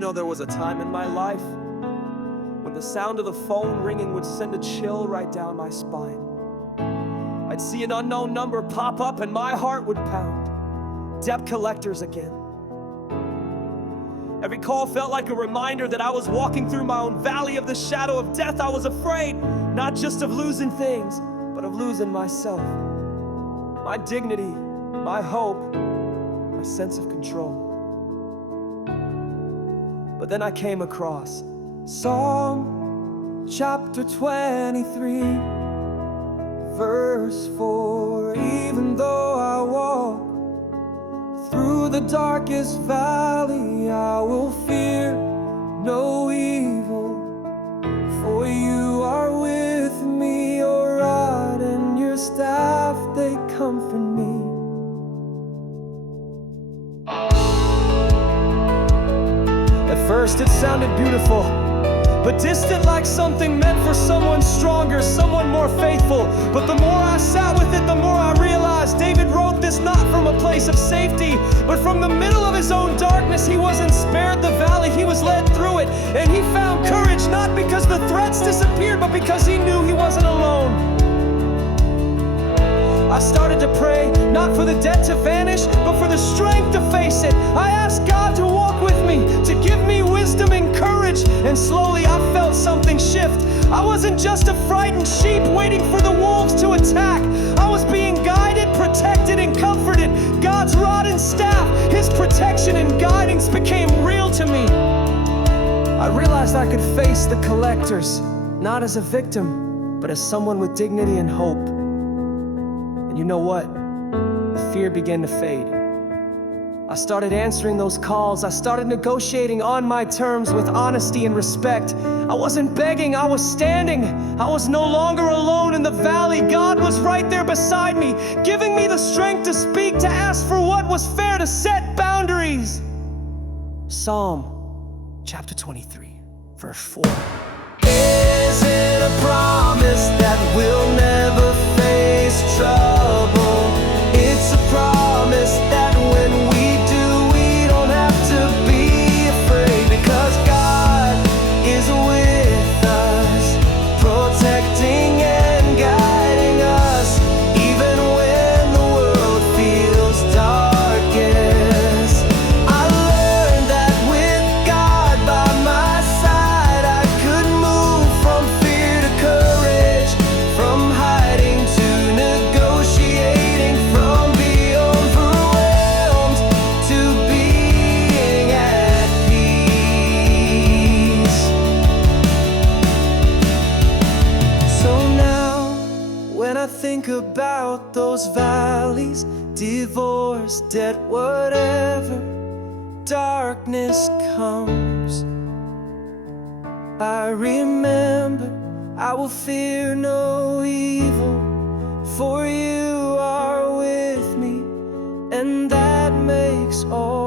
know there was a time in my life when the sound of the phone ringing would send a chill right down my spine. I'd see an unknown number pop up and my heart would pound. Debt collectors again. Every call felt like a reminder that I was walking through my own valley of the shadow of death. I was afraid, not just of losing things, but of losing myself. My dignity, my hope, my sense of control. But then I came across Psalm chapter 23, verse 4. Even though I walk through the darkest valley, I will fear no evil, for you are with me. Your rod and your staff, they comfort me. At first it sounded beautiful, but distant, like something meant for someone stronger, someone more faithful. But the more I sat with it, the more I realized David wrote this not from a place of safety, but from the middle of his own darkness. He wasn't spared the valley, he was led through it. And he found courage, not because the threats disappeared, but because he knew he wasn't alone. I started to pray, not for the debt to vanish, but for the strength to face it. I asked God to walk with me, to give me wisdom and courage. And slowly I felt something shift. I wasn't just a frightened sheep waiting for the wolves to attack. I was being guided, protected, and comforted. God's rod and staff, his protection and guidance became real to me. I realized I could face the collectors, not as a victim, but as someone with dignity and hope. And you know what? The fear began to fade. I started answering those calls. I started negotiating on my terms with honesty and respect. I wasn't begging, I was standing. I was no longer alone in the valley. God was right there beside me, giving me the strength to speak, to ask for what was fair, to set boundaries. Psalm chapter 23, verse 4. Is it a promise that we'll never face trouble? It's a promise that when we do, we don't have to be afraid, because God is with us, protecting and guiding us, even when the world feels darkest. I learned that with God by my side, I could move from fear to courage, from hiding to negotiating, from being overwhelmed to being at peace. So now, when I think about those valleys, divorce, debt, whatever darkness comes, I remember I will fear no evil, for you are with me, and that makes all